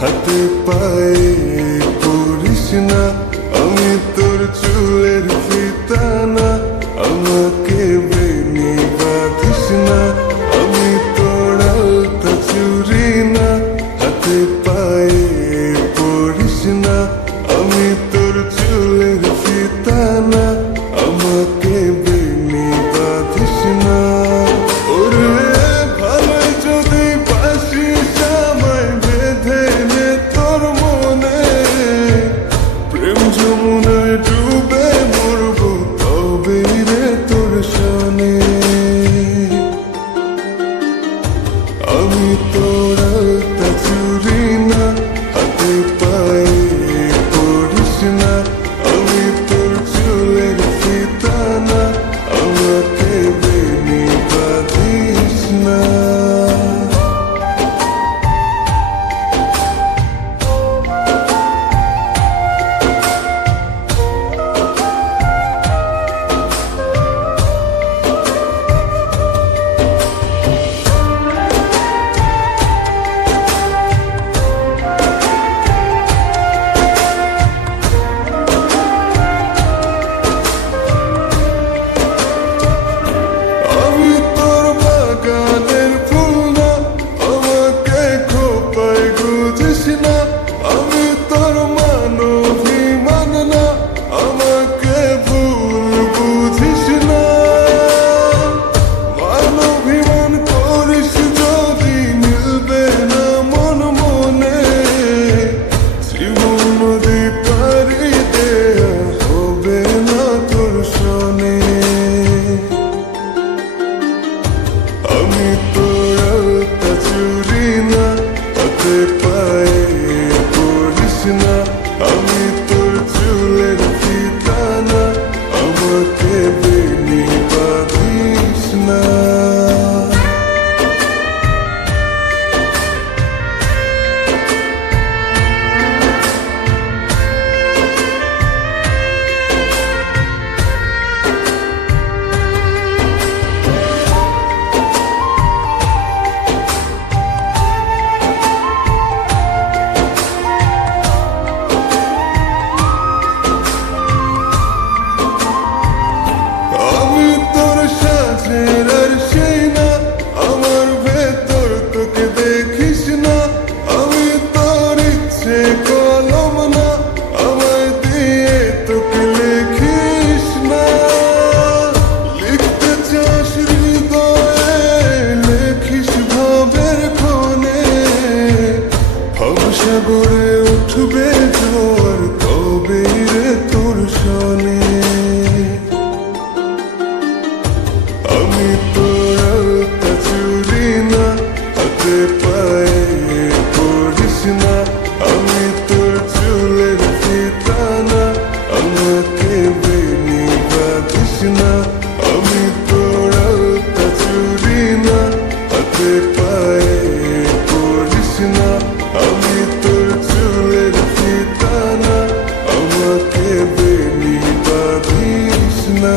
হাতে পায়ে পড়িস না, আমি তোর চুলের ফিতা না, আমাকে বেনি বাঁধিস না, আমি তোর আলতা চুরি না, হাতে পায়ে পড়িস না, আমি তোর চুলের ফিতা না, আমাকে বেনি বাঁধিস না। ওরে ভালো যদি বাসিস আমায় বেঁধে নে তোর মনে, প্রেম যমুনায় ডুবে মরবো তবে রে তোর শোনে। আমি তোর আলতা চুরি না, হাতে পায়ে পড়িস না, আমি তোর চুলের ফিতা না, আমাকে বেনি বাঁধিস না। আমি তোর বাগানের ফুল না, আমাকে খোপায় গুজিস না, আমি তোর মানবিমান না, আমাকে ভুল বুঝিস না। মানবিমান করিস যদি মিলবে না মন মনে, জীবন নদী পারি দেয়া হবে না তোর শোনে। আমি তোর আলতা চুরি না, হাতে পায়ে পড়িস না, আমি তোর চুলের ফিতা না, আমাকে বেনি বাঁধিস না। আমি তোর সাজের আর সেই না, আমার ভেতর তোকে দেখিস না, আমি তোর ইচ্ছে কলম না, আমায় দিয়ে তোকে লেখিস না। লিখতে চাস হৃদয়ে লেখিস ভাবের ক্ষণে, ভবসাগরে উঠবে ঝড় তবে রে তোর শোনে। আমি তোর আলতা চুরি না, হাতে পায়ে পড়িস না, আমি তোর চুলের ফিতা না, আমাকে বেনি বাঁধিস না। আমি তোর আলতা চুরি না, হাতে পায়ে পড়িস না, আমি তোর চুলের ফিতা না, আমাকে বেনি বাঁধিস না।